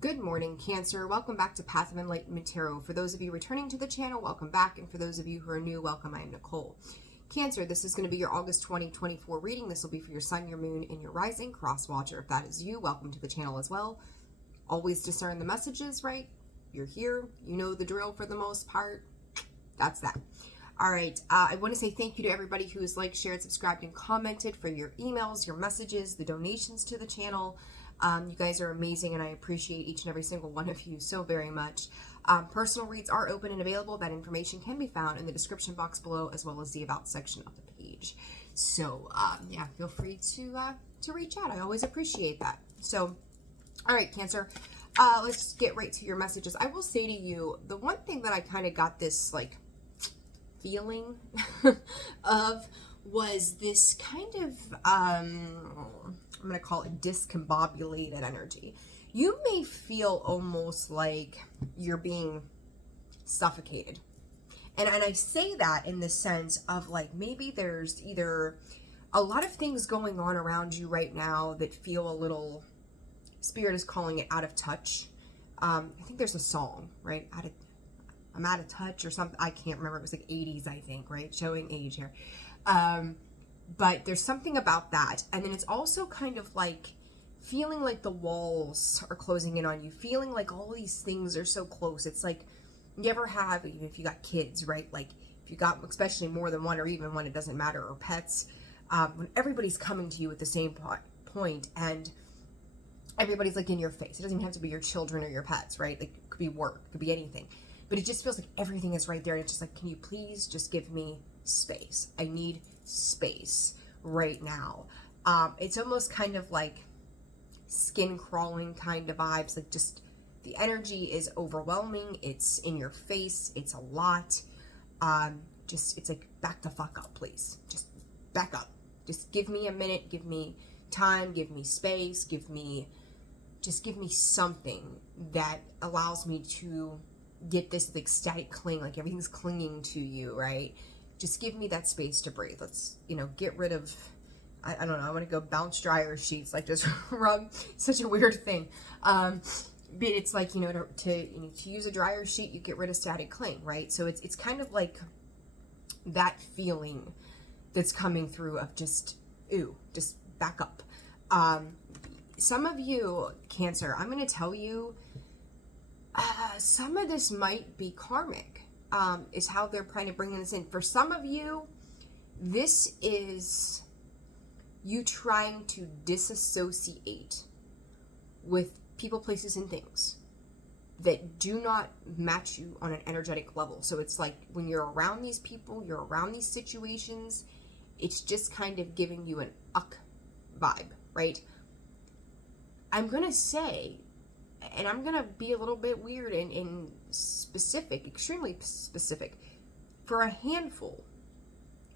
Good morning, Cancer. Welcome back to Path of Enlightenment Tarot. For those of you returning to the channel, welcome back. And for those of you who are new, welcome. I am Nicole. Cancer, this is going to be your August 2024 reading. This will be for your sun, your moon, and your rising. Cross watcher. If that is you, welcome to the channel as well. Always discern the messages, right? You're here. You know the drill for the most part. That's that. All right. I want to say thank you to everybody who's liked, shared, subscribed, and commented for your emails, your messages, the donations to the channel. You guys are amazing, and I appreciate each and every single one of you so very much. Personal reads are open and available. That information can be found in the description box below, as well as the About section of the page. So, yeah, feel free to reach out. I always appreciate that. So, all right, Cancer, let's get right to your messages. I will say to you, the one thing that I kind of got this, like, feeling of was this kind of, I'm going to call it discombobulated energy. You may feel almost like you're being suffocated. And I say that in the sense of like, maybe there's either a lot of things going on around you right now that feel a little, Spirit is calling it out of touch. I think there's a song, right? I'm out of touch or something. I can't remember. It was like 80s, I think, right? Showing age here. But there's something about that. And then it's also kind of like feeling like the walls are closing in on you, feeling like all these things are so close. It's like, you ever have, even if you got kids, right? Like if you got, especially more than one or even one, it doesn't matter, or pets, when everybody's coming to you at the same point and everybody's like in your face. It doesn't even have to be your children or your pets, right? Like it could be work, it could be anything. But it just feels like everything is right there. And it's just like, can you please just give me space? I need space right now. It's almost kind of like skin crawling kind of vibes. Like just the energy is overwhelming. It's in your face. It's a lot. It's like, back the fuck up, please. Just back up. Just give me a minute. Give me time. Give me space. Just give me something that allows me to get this like static cling, like everything's clinging to you, right? Just give me that space to breathe. Let's, get rid of, I don't know, I want to go bounce dryer sheets, like just rub, such a weird thing. But it's like, to use a dryer sheet, you get rid of static cling, right? So it's kind of like that feeling that's coming through of just, just back up. Some of you, Cancer, I'm going to tell you, some of this might be karmic, is how they're trying to bring this in. For some of you, this is you trying to disassociate with people, places, and things that do not match you on an energetic level. So it's like when you're around these people, you're around these situations, it's just kind of giving you an uck vibe, right? I'm going to say, and I'm going to be a little bit weird and specific, extremely specific, for a handful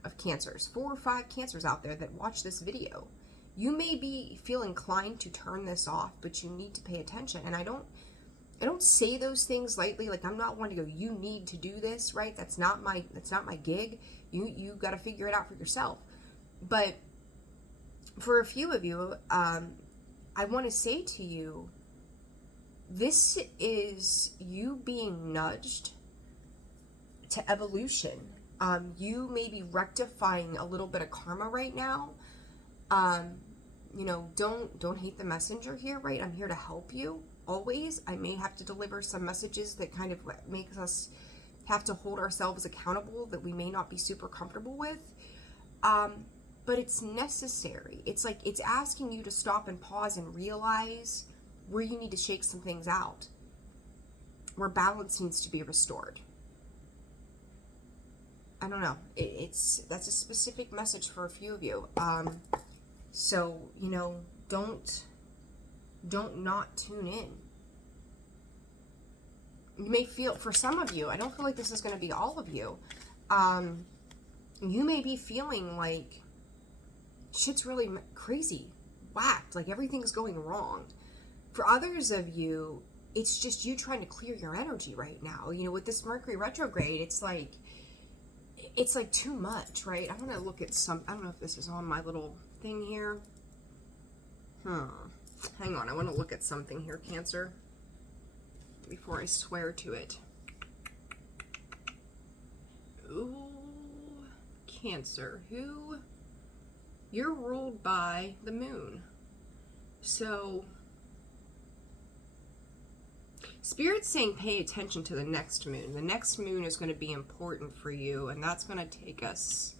of Cancers, 4 or 5 Cancers out there that watch this video, you may feel inclined to turn this off, but you need to pay attention. And I don't say those things lightly. Like, I'm not one to go, you need to do this, right? That's not my gig. You got to figure it out for yourself. But for a few of you, I want to say to you, this is you being nudged to evolution. You may be rectifying a little bit of karma right now. Don't hate the messenger here, right? I'm here to help you always. I may have to deliver some messages that kind of makes us have to hold ourselves accountable that we may not be super comfortable with. But it's necessary. It's like, it's asking you to stop and pause and realize where you need to shake some things out, where balance needs to be restored. I don't know. That's a specific message for a few of you. So, don't not tune in. You may feel, for some of you, I don't feel like this is going to be all of you. You may be feeling like shit's really crazy, whacked, like everything's going wrong. For others of you, it's just you trying to clear your energy right now. With this Mercury retrograde, it's like too much, right? I want to look at I don't know if this is on my little thing here. Hang on, I want to look at something here, Cancer. before I swear to it. Ooh, Cancer. You're ruled by the moon. So, Spirit's saying pay attention to the next moon. The next moon is going to be important for you, and that's going to take us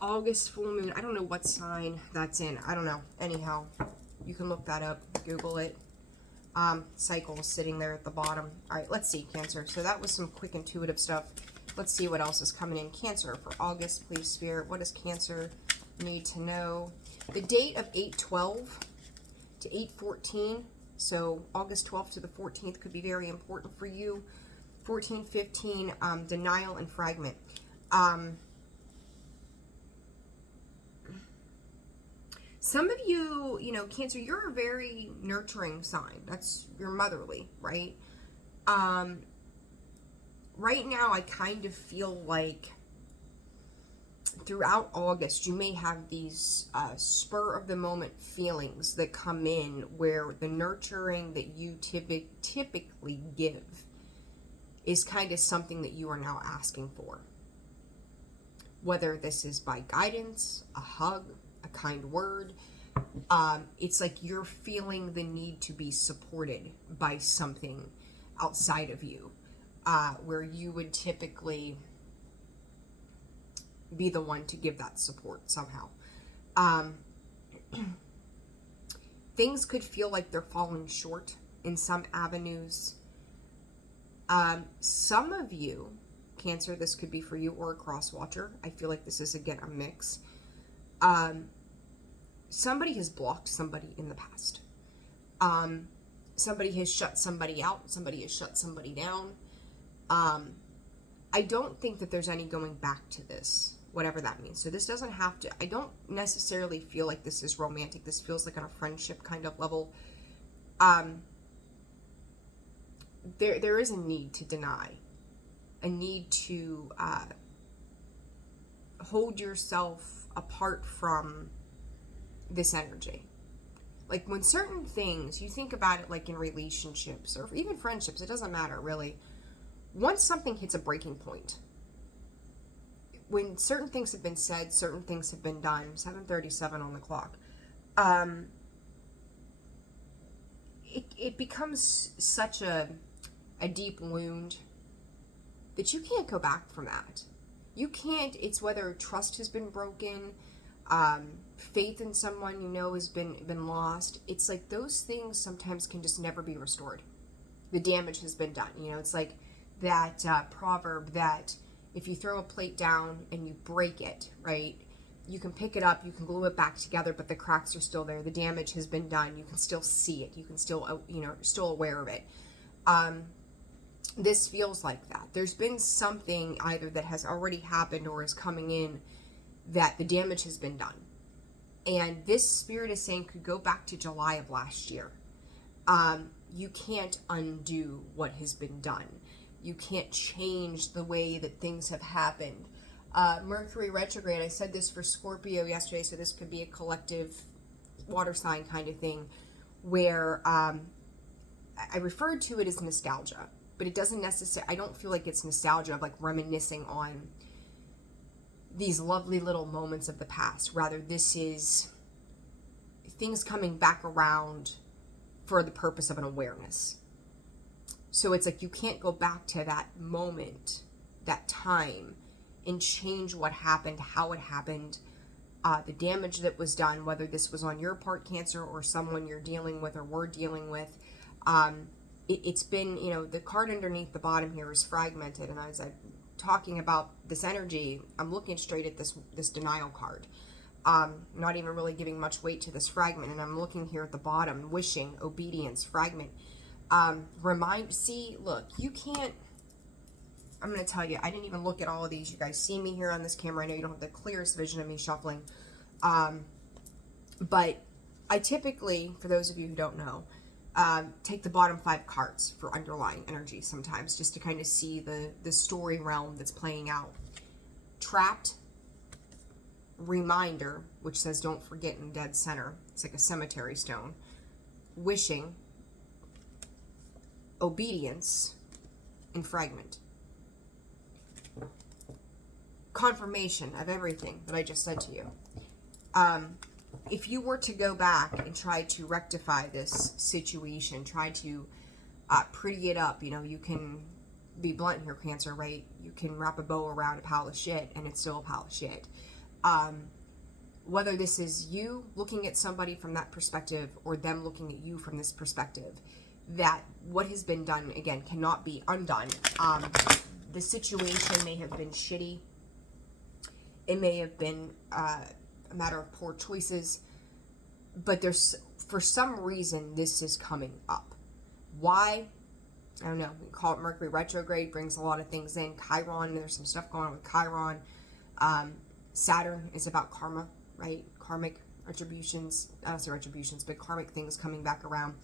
August full moon. I don't know what sign that's in. I don't know. Anyhow, you can look that up, Google it. Cycle is sitting there at the bottom. All right, let's see, Cancer. So that was some quick intuitive stuff. Let's see what else is coming in. Cancer for August, please, Spirit. What does Cancer need to know? The date of 8/12 to 8/14. So August 12th to the 14th could be very important for you. 14/15, denial and fragment. Some of you, you know, Cancer, you're a very nurturing sign. You're motherly, right? Right now, I kind of feel like throughout August, you may have these spur of the moment feelings that come in where the nurturing that you typically give is kind of something that you are now asking for. Whether this is by guidance, a hug, a kind word, it's like you're feeling the need to be supported by something outside of you, where you would typically be the one to give that support somehow. Things could feel like they're falling short in some avenues. Some of you, Cancer, this could be for you or a cross watcher. I feel like this is, again, a mix. Somebody has blocked somebody in the past. Somebody has shut somebody out. Somebody has shut somebody down. I don't think that there's any going back to this, whatever that means. So this doesn't have to, I don't necessarily feel like this is romantic. This feels like on a friendship kind of level. There is a need to deny, a need to hold yourself apart from this energy. Like when certain things, you think about it like in relationships or even friendships, it doesn't matter really. Once something hits a breaking point, when certain things have been said, certain things have been done, 7:37 on the clock, it becomes such a deep wound that you can't go back from that. You can't, it's whether trust has been broken, faith in someone you know has been lost. It's like those things sometimes can just never be restored. The damage has been done. You know, it's like that proverb that if you throw a plate down and you break it, right, you can pick it up, you can glue it back together, but the cracks are still there. The damage has been done. You can still see it. You can still, still aware of it. This feels like that. There's been something either that has already happened or is coming in that the damage has been done. And this Spirit is saying could go back to July of last year. You can't undo what has been done. You can't change the way that things have happened. Mercury retrograde, I said this for Scorpio yesterday, so this could be a collective water sign kind of thing, where I referred to it as nostalgia, but it doesn't necessarily, I don't feel like it's nostalgia of like reminiscing on these lovely little moments of the past. Rather, this is things coming back around for the purpose of an awareness. So it's like you can't go back to that moment, that time, and change what happened, how it happened, the damage that was done, whether this was on your part, Cancer, or someone you're dealing with or were dealing with. It's been, the card underneath the bottom here is fragmented, and as I'm talking about this energy, I'm looking straight at this denial card. Not even really giving much weight to this fragment, and I'm looking here at the bottom, wishing, obedience, fragment. Look, you can't, I'm going to tell you, I didn't even look at all of these. You guys see me here on this camera. I know you don't have the clearest vision of me shuffling. But I typically, for those of you who don't know, take the bottom 5 cards for underlying energy sometimes, just to kind of see the story realm that's playing out. Trapped, reminder, which says don't forget in dead center. It's like a cemetery stone. Wishing, obedience, and fragment. Confirmation of everything that I just said to you. If you were to go back and try to rectify this situation, try to pretty it up, you can be blunt here, Cancer, right? You can wrap a bow around a pile of shit and it's still a pile of shit. Whether this is you looking at somebody from that perspective or them looking at you from this perspective, that what has been done, again, cannot be undone. The situation may have been shitty. It may have been a matter of poor choices, but for some reason, this is coming up. Why? I don't know. We call it Mercury retrograde, brings a lot of things in. Chiron, there's some stuff going on with Chiron. Saturn is about karma, right? Karmic retributions, I don't say retributions, but karmic things coming back around.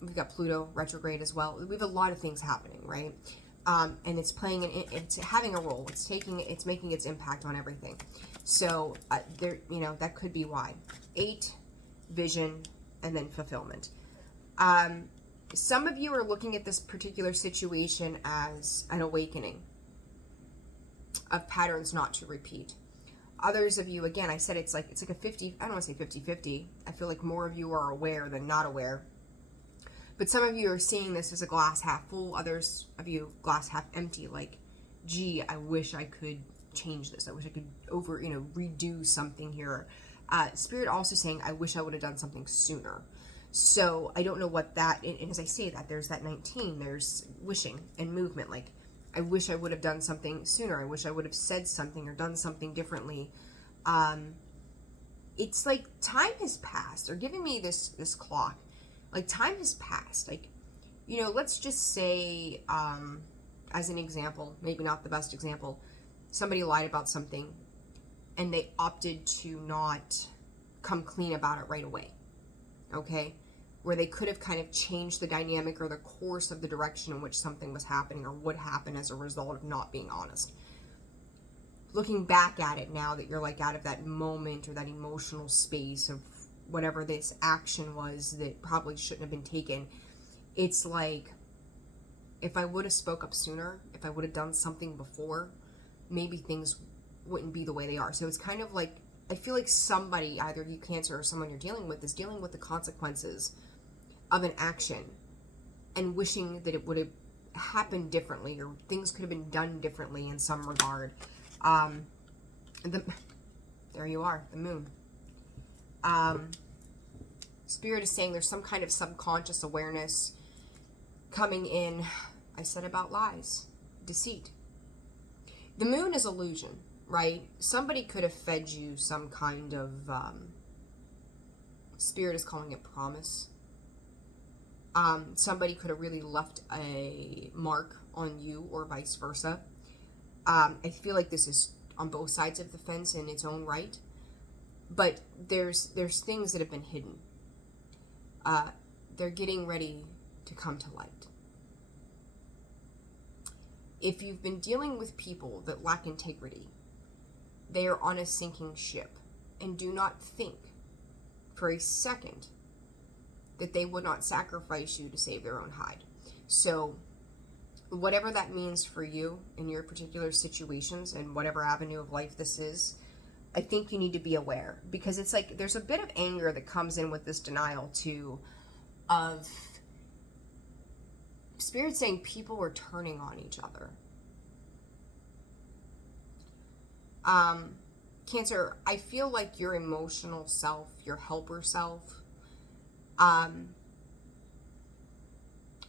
We've got Pluto retrograde as well. We have a lot of things happening, right? And it's it's having a role. It's making its impact on everything. So that could be why. 8, vision, and then fulfillment. Some of you are looking at this particular situation as an awakening of patterns not to repeat. Others of you, again, I said it's like a 50, I don't want to say 50-50. I feel like more of you are aware than not aware. But some of you are seeing this as a glass half full. Others of you, glass half empty. Like, gee, I wish I could change this. I wish I could redo something here. Spirit also saying, I wish I would have done something sooner. So I don't know what that, and as I say that, there's that 19, there's wishing and movement. Like, I wish I would have done something sooner. I wish I would have said something or done something differently. It's like time has passed. They're giving me this clock. Like, time has passed. Like, let's just say, as an example, maybe not the best example, somebody lied about something and they opted to not come clean about it right away. Okay? Where they could have kind of changed the dynamic or the course of the direction in which something was happening or would happen as a result of not being honest. Looking back at it now that you're like out of that moment or that emotional space of whatever this action was that probably shouldn't have been taken, it's like, if I would have spoke up sooner, if I would have done something before, maybe things wouldn't be the way they are. So it's kind of like, I feel like somebody, either you, Cancer, or someone you're dealing with, is dealing with the consequences of an action and wishing that it would have happened differently or things could have been done differently in some regard. There you are, the moon. Spirit is saying there's some kind of subconscious awareness coming in. I said about lies, deceit. The moon is illusion, right? Somebody could have fed you some kind of, Spirit is calling it promise. Somebody could have really left a mark on you or vice versa. I feel like this is on both sides of the fence in its own right. But there's things that have been hidden. They're getting ready to come to light. If you've been dealing with people that lack integrity, they are on a sinking ship. And do not think for a second that they would not sacrifice you to save their own hide. So whatever that means for you in your particular situations and whatever avenue of life this is, I think you need to be aware, because it's like there's a bit of anger that comes in with this denial too, of Spirit saying people are turning on each other. Cancer, I feel like your emotional self, your helper self,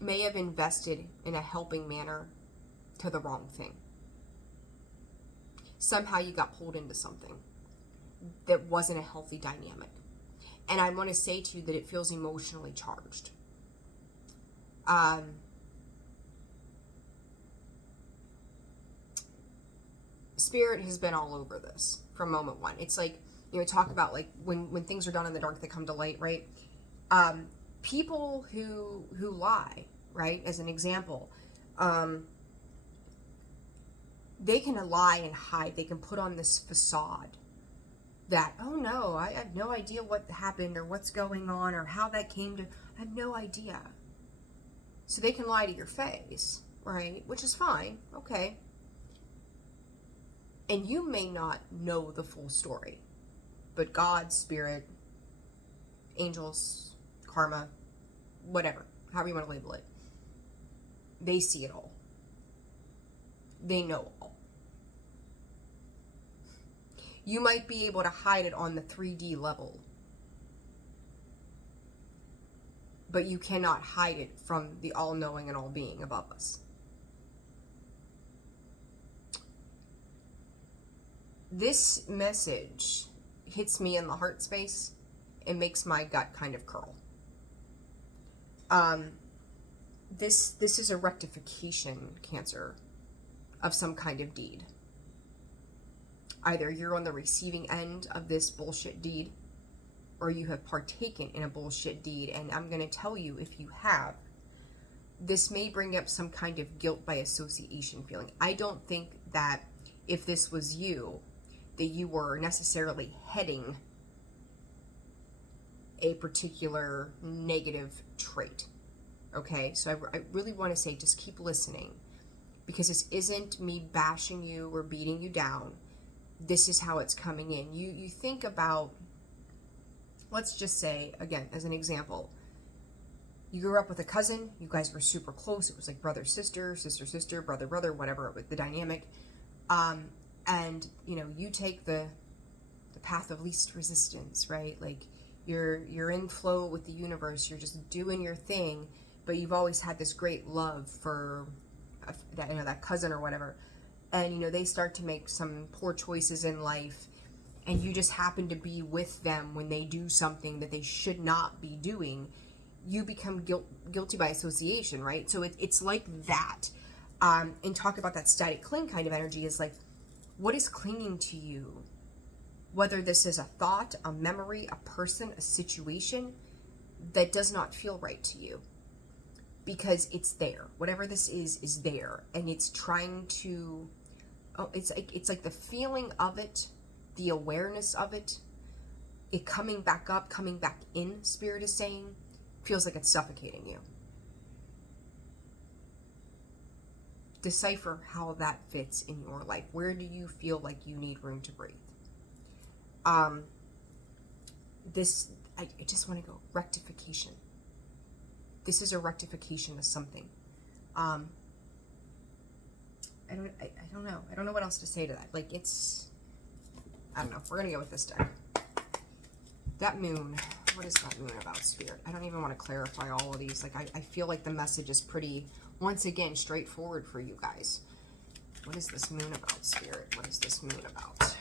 may have invested in a helping manner to the wrong thing. Somehow you got pulled into something that wasn't a healthy dynamic. And I want to say to you that it feels emotionally charged. Spirit has been all over this from moment one. It's like, talk about like when things are done in the dark, they come to light, right? People who lie, right? As an example, they can lie and hide. They can put on this facade that, oh no, I have no idea what happened or what's going on or how that came to, I have no idea. So they can lie to your face, right? Which is fine, okay. And you may not know the full story, but God, spirit, angels, karma, whatever, however you want to label it, they see it all. They know all. You might be able to hide it on the 3D level, but you cannot hide it from the all-knowing and all-being above us. This message hits me in the heart space and makes my gut kind of curl. This is a rectification, Cancer, of some kind of deed. Either you're on the receiving end of this bullshit deed, or you have partaken in a bullshit deed. And I'm going to tell you, if you have, this may bring up some kind of guilt by association feeling. I don't think that if this was you, that you were necessarily heading a particular negative trait. Okay, so I really want to say, just keep listening, because this isn't me bashing you or beating you down. This is how it's coming in. You think about, let's just say, again, as an example, you grew up with a cousin, you guys were super close, it was like brother, sister, sister, sister, brother, brother, whatever, the dynamic, and, you know, you take the path of least resistance, right? Like, you're in flow with the universe, you're just doing your thing, but you've always had this great love for that, you know, that cousin or whatever, and, you know, they start to make some poor choices in life, and you just happen to be with them when they do something that they should not be doing. You become guilty by association, right? So it's like that. And talk about that static cling kind of energy is like, what is clinging to you? Whether this is a thought, a memory, a person, a situation that does not feel right to you. Because it's there. Whatever this is there. And it's trying to, it's like the feeling of it, the awareness of it, it coming back up, coming back in, Spirit is saying, feels like it's suffocating you. Decipher how that fits in your life. Where do you feel like you need room to breathe? I just want to go rectification. This is a rectification of something. I don't know. I don't know what else to say to that. Like, I don't know. We're going to go with this deck. That moon. What is that moon about, Spirit? I don't even want to clarify all of these. Like, I feel like the message is pretty, once again, straightforward for you guys. What is this moon about, Spirit? What is this moon about?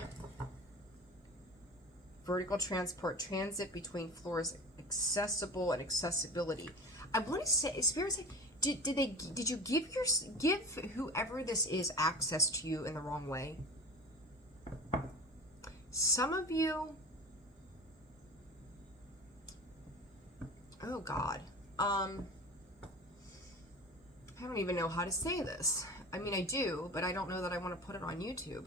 Vertical transport, transit between floors, accessible and accessibility. I want to say, Spirit said, did you give whoever this is access to you in the wrong way? Some of you, oh God, I don't even know how to say this. I mean, I do, but I don't know that I want to put it on YouTube.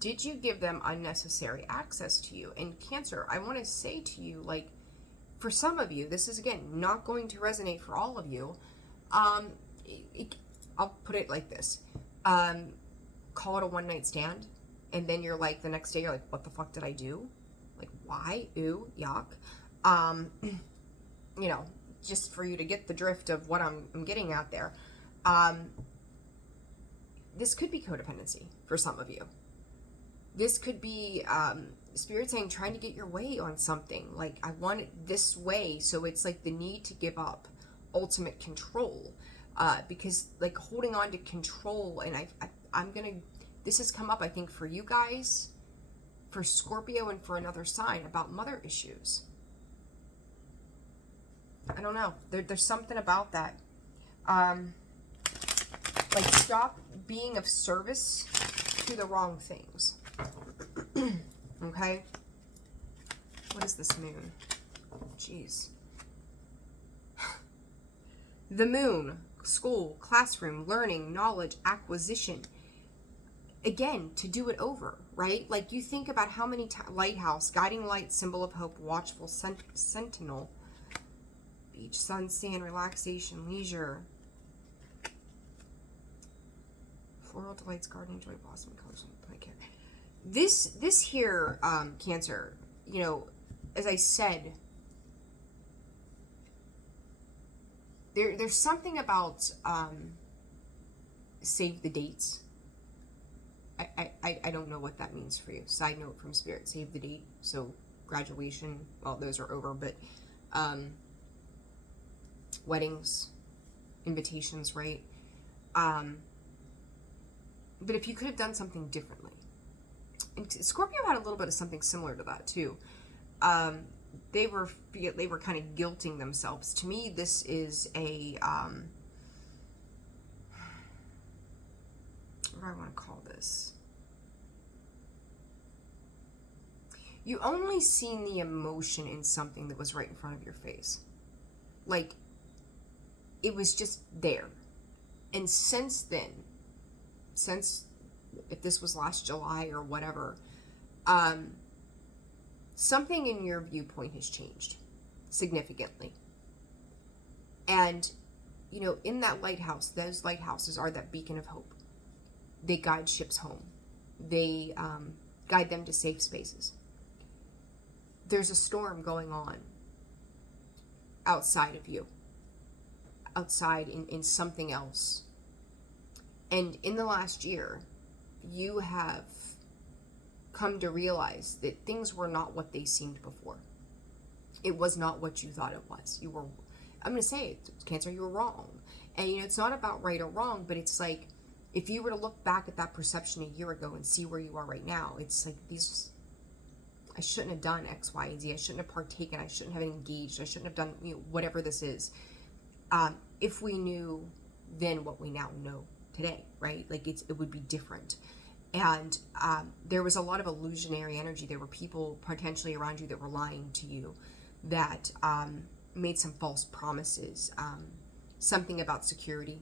Did you give them unnecessary access to you? And Cancer, I want to say to you, like, for some of you, this is, again, not going to resonate for all of you. I'll put it like this. Call it a one-night stand, and then you're like, the next day, you're like, what the fuck did I do? Like, why? Ooh, yuck. You know, just for you to get the drift of what I'm getting at there. This could be codependency for some of you. This could be Spirit saying, trying to get your way on something. Like, I want it this way. So it's like the need to give up ultimate control. Because, like, holding on to control, and I'm going to, this has come up, I think, for you guys, for Scorpio, and for another sign about mother issues. I don't know. There's something about that. Like, stop being of service to the wrong things. Okay? What is this moon? Jeez. The moon. School, classroom, learning, knowledge, acquisition. Again, to do it over, right? Like, you think about how many lighthouse, guiding light, symbol of hope, watchful sentinel. Beach, sun, sand, relaxation, leisure. Floral delights, gardening, joy, blossom, colors, plant care. This here, Cancer, you know, as I said, there's something about save the dates. I don't know what that means for you. Side note from Spirit, save the date. So graduation, well, those are over, but weddings, invitations, right? But if you could have done something differently. And Scorpio had a little bit of something similar to that too. They were kind of guilting themselves. To me, this is a what do I want to call this? You only seen the emotion in something that was right in front of your face. Like, it was just there. And since then, since, if this was last July or whatever, something in your viewpoint has changed significantly. And, you know, in that lighthouse, those lighthouses are that beacon of hope. They guide ships home. They guide them to safe spaces. There's a storm going on outside of you, outside in something else. And in the last year, you have come to realize that things were not what they seemed before. It was not what you thought it was. You were, I'm going to say it, Cancer, you were wrong. And, you know, it's not about right or wrong, but it's like, if you were to look back at that perception a year ago and see where you are right now, it's like, I shouldn't have done X, Y, and Z. I shouldn't have partaken. I shouldn't have engaged. I shouldn't have done, you know, whatever this is. If we knew then what we now know today, right? Like, it would be different. And there was a lot of illusionary energy. There were people potentially around you that were lying to you, that made some false promises. Something about security.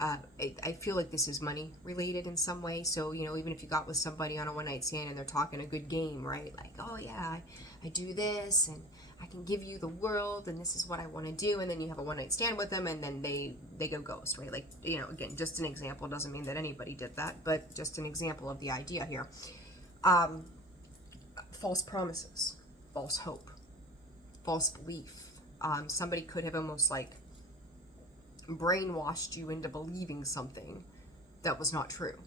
I feel like this is money related in some way. So, you know, even if you got with somebody on a one night stand and they're talking a good game, right? Like, oh yeah, I do this and I can give you the world and this is what I want to do. And then you have a one night stand with them and then they go ghost, right? Like, you know, again, just an example. Doesn't mean that anybody did that, but just an example of the idea here. False promises, false hope, false belief. Somebody could have almost like brainwashed you into believing something that was not true.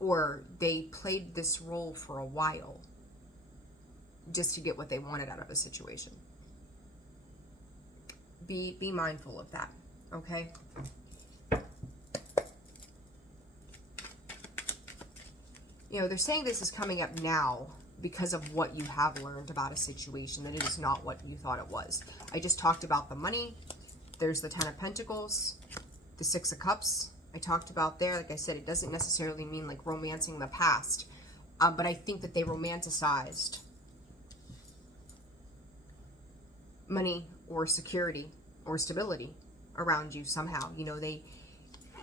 Or they played this role for a while just to get what they wanted out of a situation. Be mindful of that, okay? You know, they're saying this is coming up now because of what you have learned about a situation, that it is not what you thought it was. I just talked about the money. There's the 10 of Pentacles, the 6 of Cups. I talked about there, like I said, it doesn't necessarily mean like romancing the past, but I think that they romanticized money or security or stability around you somehow. You know, they,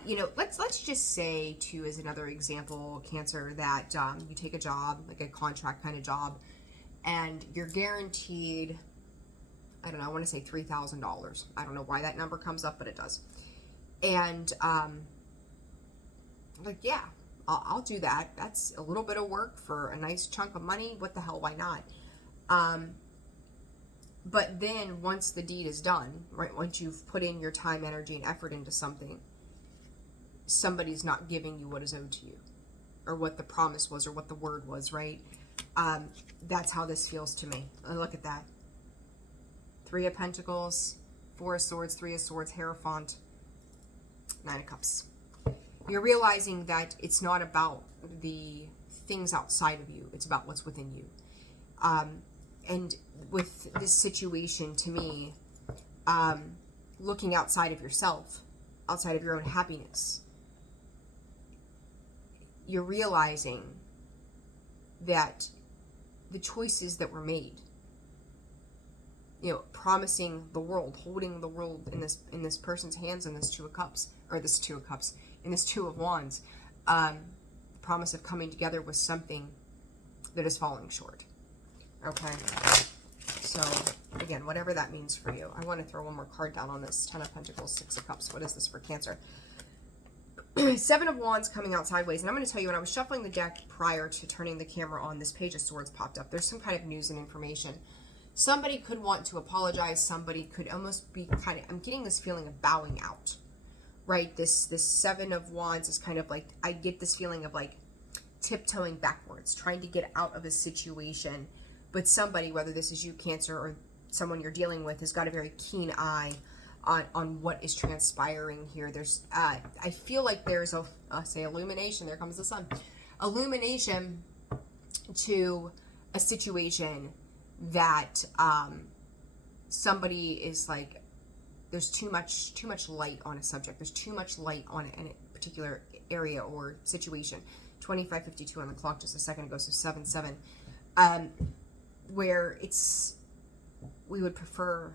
you know, let's just say too, as another example, Cancer, that you take a job, like a contract kind of job, and you're guaranteed, I don't know, I want to say $3,000. I don't know why that number comes up, but it does. And like, yeah, I'll do that. That's a little bit of work for a nice chunk of money. What the hell, why not? But then once the deed is done, right, once you've put in your time, energy, and effort into something, somebody's not giving you what is owed to you, or what the promise was, or what the word was, right? That's how this feels to me. Look at that. 3 of Pentacles, 4 of Swords, 3 of Swords, Hierophant, 9 of Cups. You're realizing that it's not about the things outside of you. It's about what's within you. And with this situation, to me, looking outside of yourself, outside of your own happiness, you're realizing that the choices that were made, you know, promising the world, holding the world in this person's hands in this 2 of Cups, or this 2 of Cups, in this 2 of Wands, promise of coming together with something that is falling short. Okay, So, again, whatever that means for you. I want to throw one more card down on this. 10 of Pentacles, 6 of Cups. What is this for Cancer? 7 of Wands coming out sideways. And I'm going to tell you, when I was shuffling the deck prior to turning the camera on, this Page of Swords popped up. There's some kind of news and information. Somebody could want to apologize. Somebody could almost be kind of, I'm getting this feeling of bowing out, right? This 7 of Wands is kind of like, I get this feeling of like tiptoeing backwards, trying to get out of a situation. But somebody, whether this is you, Cancer, or someone you're dealing with, has got a very keen eye on what is transpiring here. There's, I feel like there's a, I'll say illumination, there comes the sun. Illumination to a situation that somebody is like, there's too much light on a subject. There's too much light on it in a particular area or situation. 25:52 on the clock just a second ago, so 7-7. Where it's, we would prefer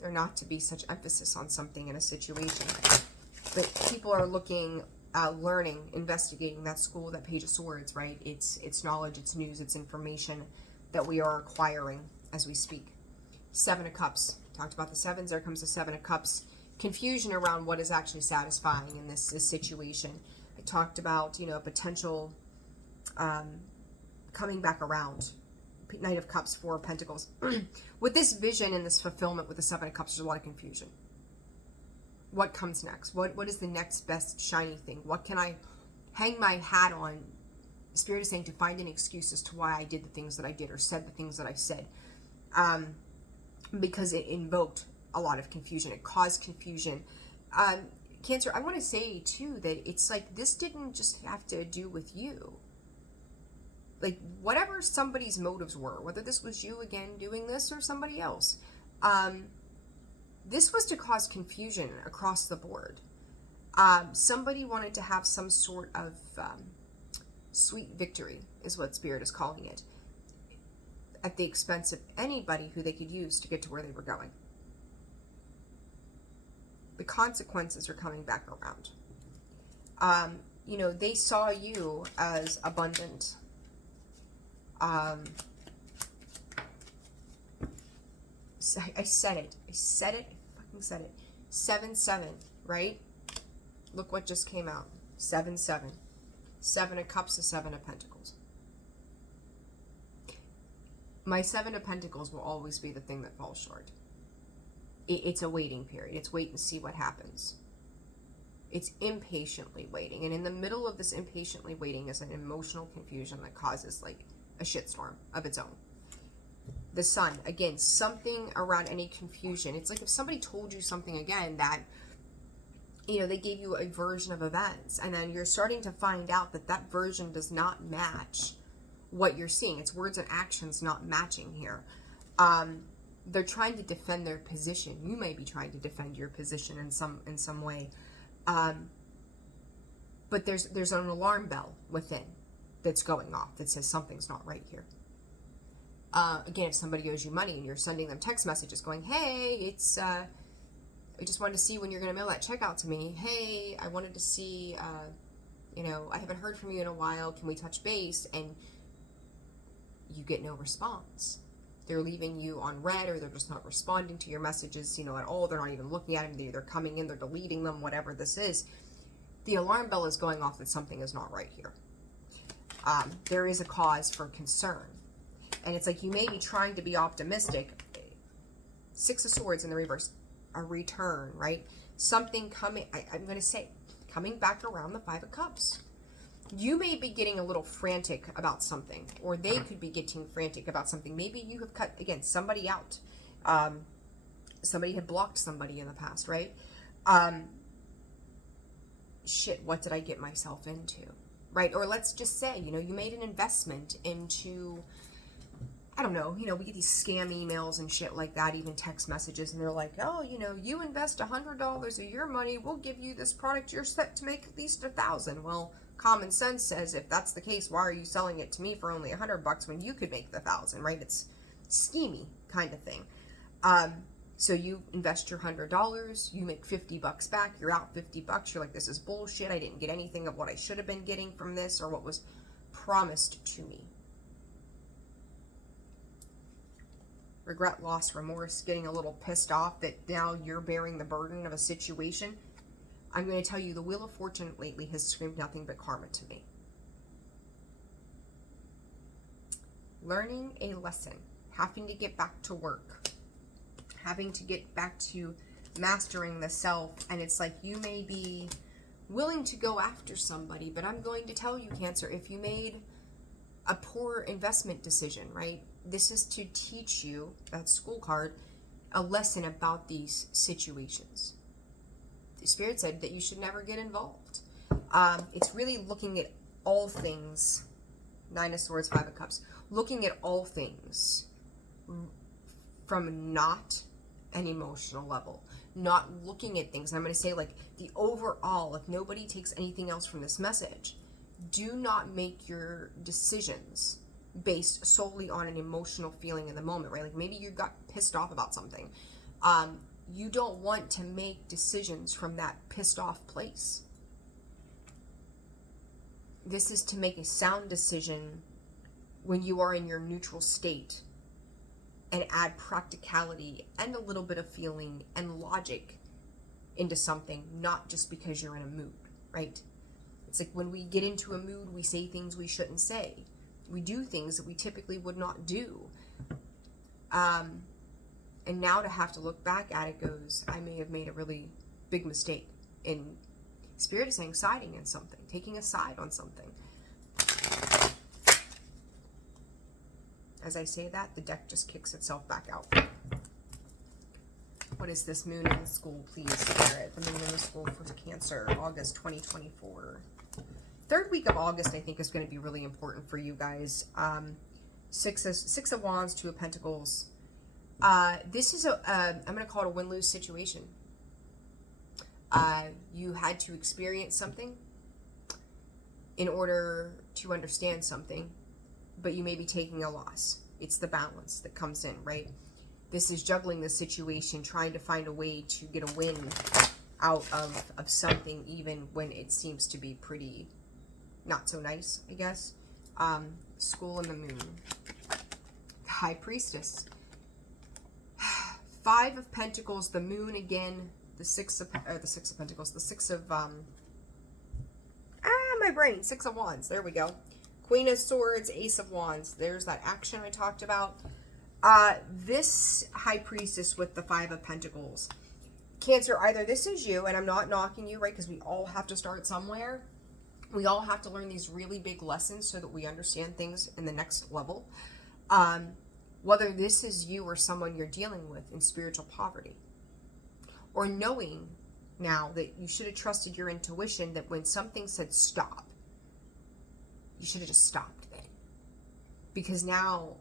there not to be such emphasis on something in a situation. But people are looking, learning, investigating. That school, that Page of Swords, right? It's knowledge, it's news, it's information that we are acquiring as we speak. 7 of Cups. Talked about the 7s. There comes the 7 of Cups. Confusion around what is actually satisfying in this situation. I talked about, you know, a potential coming back around. Knight of Cups, 4 of Pentacles. With this vision and this fulfillment with the 7 of Cups, there's a lot of confusion. What comes next? What is the next best shiny thing? What can I hang my hat on? Spirit is saying to find an excuse as to why I did the things that I did or said the things that I said. Because it invoked a lot of confusion. It caused confusion. Cancer, I want to say too that it's like this didn't just have to do with you. Like, whatever somebody's motives were, whether this was you again doing this or somebody else, this was to cause confusion across the board. Somebody wanted to have some sort of sweet victory, is what Spirit is calling it, at the expense of anybody who they could use to get to where they were going. The consequences are coming back around. You know, they saw you as abundant. I said it. I fucking said it. 7-7, right? Look what just came out. 7-7. 7 of Cups to 7 of Pentacles. My 7 of Pentacles will always be the thing that falls short. It's a waiting period. It's wait and see what happens. It's impatiently waiting. And in the middle of this impatiently waiting is an emotional confusion that causes like a shitstorm of its own. The Sun, again, something around any confusion. It's like if somebody told you something again that, you know, they gave you a version of events, and then you're starting to find out that that version does not match what you're seeing. It's words and actions not matching here. They're trying to defend their position. You may be trying to defend your position in some way. But there's an alarm bell within that's going off that says something's not right here. Again, if somebody owes you money and you're sending them text messages going, hey, it's, I just wanted to see when you're going to mail that check out to me. Hey, I wanted to see, you know, I haven't heard from you in a while. Can we touch base? And you get no response. They're leaving you on red, or they're just not responding to your messages, you know, at all. They're not even looking at them. They're coming in, they're deleting them, whatever this is. The alarm bell is going off that something is not right here. There is a cause for concern. And it's like you may be trying to be optimistic. 6 of Swords in the reverse. A return, right? Something coming, I'm going to say, coming back around the 5 of Cups. You may be getting a little frantic about something, or they could be getting frantic about something. Maybe you have cut, again, somebody out. Somebody had blocked somebody in the past, right? Shit, what did I get myself into? Right? Or let's just say, you know, you made an investment into, I don't know, you know, we get these scam emails and shit like that, even text messages, and they're like, oh, you know, you invest $100 of your money, we'll give you this product, you're set to make at least 1,000. Well, common sense says, if that's the case, why are you selling it to me for only $100 when you could make the 1,000, right? It's schemy kind of thing. So you invest your $100, you make $50 back, you're out $50, you're like, this is bullshit, I didn't get anything of what I should have been getting from this, or what was promised to me. regret, loss, remorse, getting a little pissed off that now you're bearing the burden of a situation. I'm going to tell you, the Wheel of Fortune lately has screamed nothing but karma to me. Learning a lesson, having to get back to work, having to get back to mastering the self. And it's like, you may be willing to go after somebody, but I'm going to tell you, Cancer, if you made a poor investment decision, right? This is to teach you, that school card, a lesson about these situations. The Spirit said that you should never get involved. It's really looking at all things. Nine of Swords, Five of Cups. Looking at all things from not an emotional level. Not looking at things. I'm going to say, like, the overall, if nobody takes anything else from this message, do not make your decisions based solely on an emotional feeling in the moment, right? Like, maybe you got pissed off about something. You don't want to make decisions from that pissed off place. This is to make a sound decision when you are in your neutral state, and add practicality and a little bit of feeling and logic into something, not just because you're in a mood, right? It's like when we get into a mood, we say things we shouldn't say. We do things that we typically would not do. And now to have to look back at it goes, I may have made a really big mistake. In Spirit is saying siding in something, taking a side on something. As I say that, the deck just kicks itself back out. What is this moon in the school, please, Spirit? The moon in the school for Cancer, August 2024. Third week of August, I think, is going to be really important for you guys. Six of Wands, Two of Pentacles. This is I'm going to call it a win-lose situation. You had to experience something in order to understand something, but you may be taking a loss. It's the balance that comes in, right? This is juggling the situation, trying to find a way to get a win out of something, even when it seems to be pretty not so nice, I guess. School and the moon. High Priestess. Five of Pentacles, the moon again, the Six of Pentacles, the Six of, my brain, Six of Wands, there we go. Queen of Swords, Ace of Wands. There's that action I talked about. This High Priestess with the Five of Pentacles. Cancer, either this is you, and I'm not knocking you, right? Because we all have to start somewhere. We all have to learn these really big lessons so that we understand things in the next level. Whether this is you or someone you're dealing with in spiritual poverty. Or knowing now that you should have trusted your intuition, that when something said stop, you should have just stopped then. Because now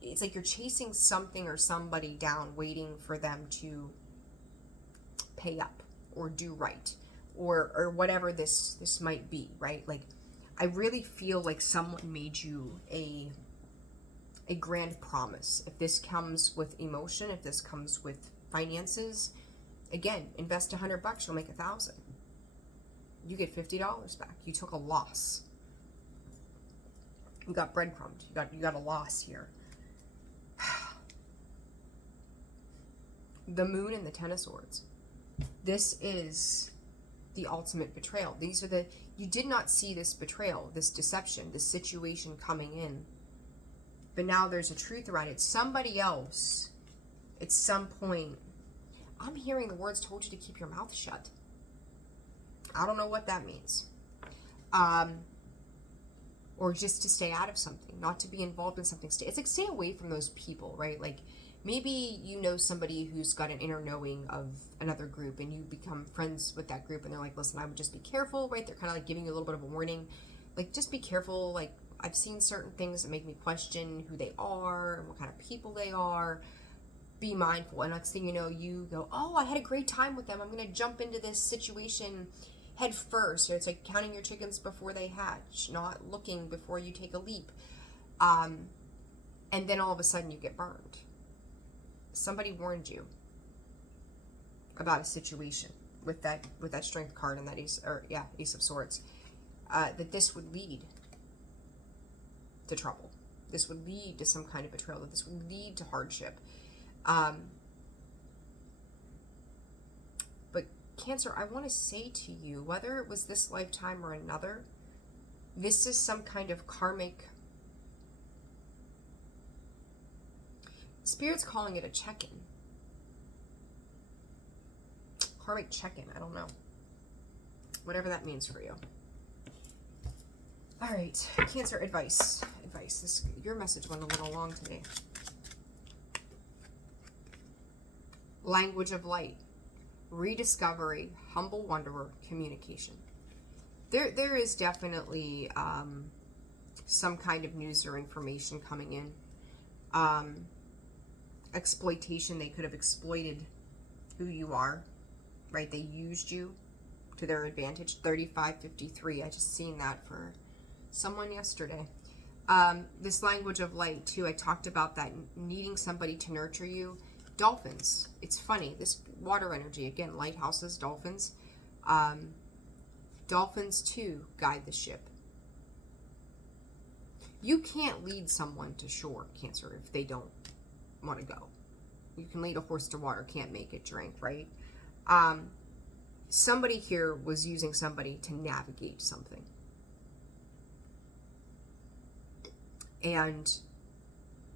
it's like you're chasing something or somebody down, waiting for them to pay up or do right, or whatever this might be, right? Like, I really feel like someone made you a grand promise. If this comes with emotion, if this comes with finances, again, invest $100, you'll make $1,000. You get $50 back. You took a loss. You got breadcrumbed. You got a loss here. The moon and the Ten of Swords. This is the ultimate betrayal. These are you did not see this betrayal, this deception, this situation coming in. But now there's a truth around it. Somebody else, at some point, I'm hearing the words told you to keep your mouth shut. I don't know what that means. Or just to stay out of something, not to be involved in something. It's like, stay away from those people, right? Like, maybe you know somebody who's got an inner knowing of another group, and you become friends with that group, and they're like, listen, I would just be careful, right? They're kind of like giving you a little bit of a warning. Like, just be careful. Like, I've seen certain things that make me question who they are and what kind of people they are. Be mindful. And next thing you know, you go, oh, I had a great time with them. I'm going to jump into this situation head first. Or it's like counting your chickens before they hatch, not looking before you take a leap. And then all of a sudden you get burned. Somebody warned you about a situation with that Strength card and that Ace of Swords, that this would lead to trouble. This would lead to some kind of betrayal, that this would lead to hardship. But Cancer, I want to say to you, whether it was this lifetime or another, this is some kind of karmic, Spirit's calling it a check-in. Karmic check-in, I don't know. Whatever that means for you. All right, Cancer, advice. Your message went a little long today. Language of light. Rediscovery, humble wanderer, communication. There is definitely some kind of news or information coming in. Exploitation, they could have exploited who you are, right? They used you to their advantage. 3553, I just seen that for someone yesterday. This language of light too, I talked about that, needing somebody to nurture you. Dolphins, it's funny, this water energy, again, lighthouses, dolphins. Dolphins too guide the ship. You can't lead someone to shore, Cancer, if they don't want to go. You can lead a horse to water, can't make it drink, right? Somebody here was using somebody to navigate something. And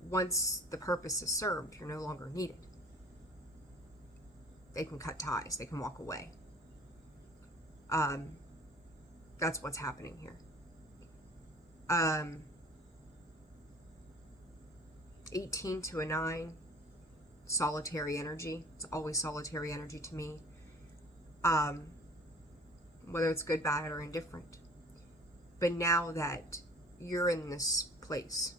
once the purpose is served, you're no longer needed. They can cut ties, they can walk away. That's what's happening here. 18 to a 9, solitary energy. It's always solitary energy to me. Whether it's good, bad, or indifferent. But now that you're in this place,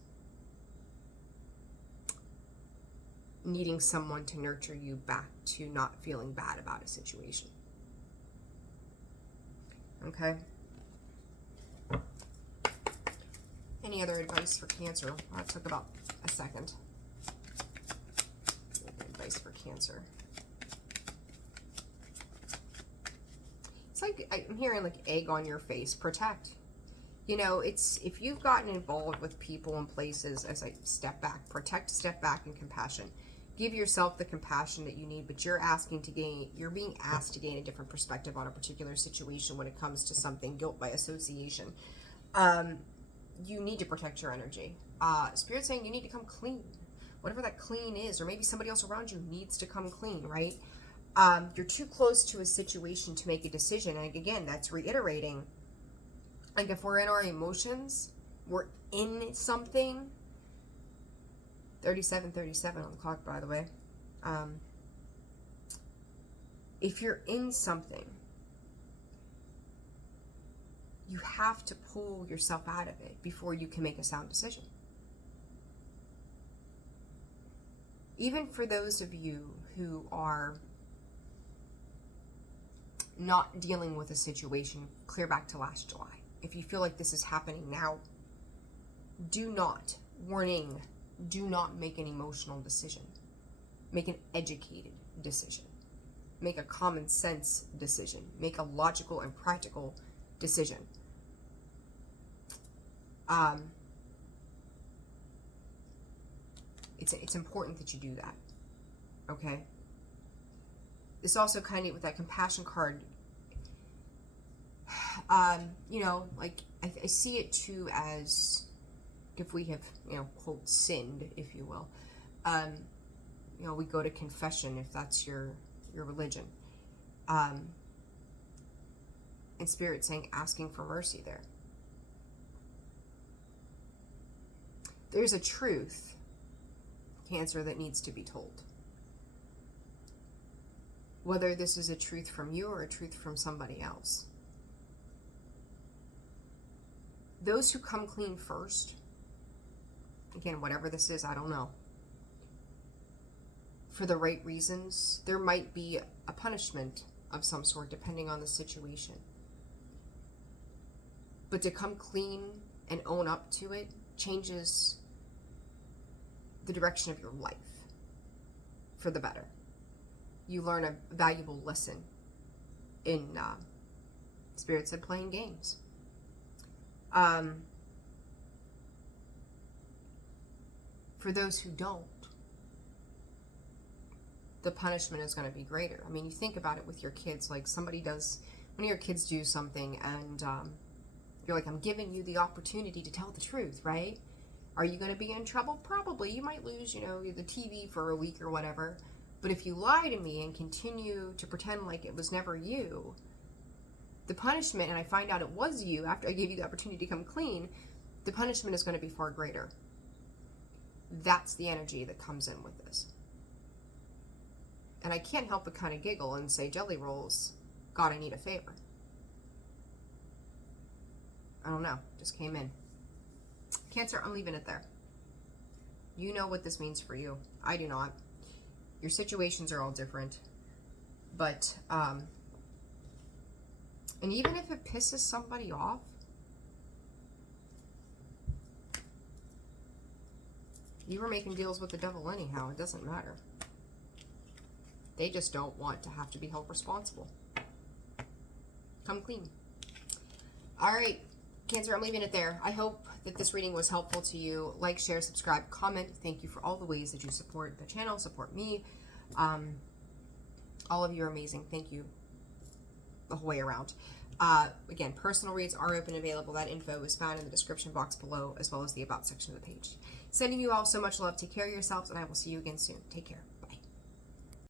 needing someone to nurture you back to not feeling bad about a situation. Okay? Any other advice for Cancer? That took about a second. Advice for Cancer. It's like, I'm hearing like egg on your face. Protect. You know, it's, if you've gotten involved with people and places, as I step back, protect, step back, and compassion. Give yourself the compassion that you need, but you're being asked to gain a different perspective on a particular situation when it comes to something, guilt by association. You need to protect your energy. Spirit's saying you need to come clean. Whatever that clean is, or maybe somebody else around you needs to come clean, right? You're too close to a situation to make a decision. And again, that's reiterating. Like if we're in our emotions, we're in something. 37:37 on the clock, by the way. If you're in something, you have to pull yourself out of it before you can make a sound decision. Even for those of you who are not dealing with a situation clear back to last July, if you feel like this is happening now, do not make an emotional decision. Make an educated decision. Make a common sense decision. Make a logical and practical decision. It's important that you do that. Okay? This also kind of, with that compassion card, you know, like, I see it too as, if we have, you know, quote, sinned, if you will, you know, we go to confession if that's your religion. And Spirit saying, asking for mercy there. There's a truth, Cancer, that needs to be told. Whether this is a truth from you or a truth from somebody else. Those who come clean first, again, whatever this is, I don't know, for the right reasons, there might be a punishment of some sort depending on the situation. But to come clean and own up to it changes the direction of your life for the better. You learn a valuable lesson in Spirit said playing games. For those who don't, the punishment is going to be greater. I mean, you think about it with your kids, like one of your kids do something and you're like, I'm giving you the opportunity to tell the truth, right? Are you going to be in trouble? Probably. You might lose, the TV for a week or whatever. But if you lie to me and continue to pretend like it was never you, the punishment, and I find out it was you after I gave you the opportunity to come clean, the punishment is going to be far greater. That's the energy that comes in with this. And I can't help but kind of giggle and say, Jelly Rolls, God, I need a favor. I don't know, just came in. Cancer, I'm leaving it there. You know what this means for you. I do not. Your situations are all different. But, and even if it pisses somebody off, you were making deals with the devil anyhow. It doesn't matter. They just don't want to have to be held responsible. Come clean. All right, Cancer, I'm leaving it there. I hope that this reading was helpful to you. Like, share, subscribe, comment. Thank you for all the ways that you support the channel, support me. All of you are amazing. Thank you the whole way around. Again, personal reads are open and available. That info is found in the description box below, as well as the About section of the page. Sending you all so much love. Take care of yourselves, and I will see you again soon. Take care.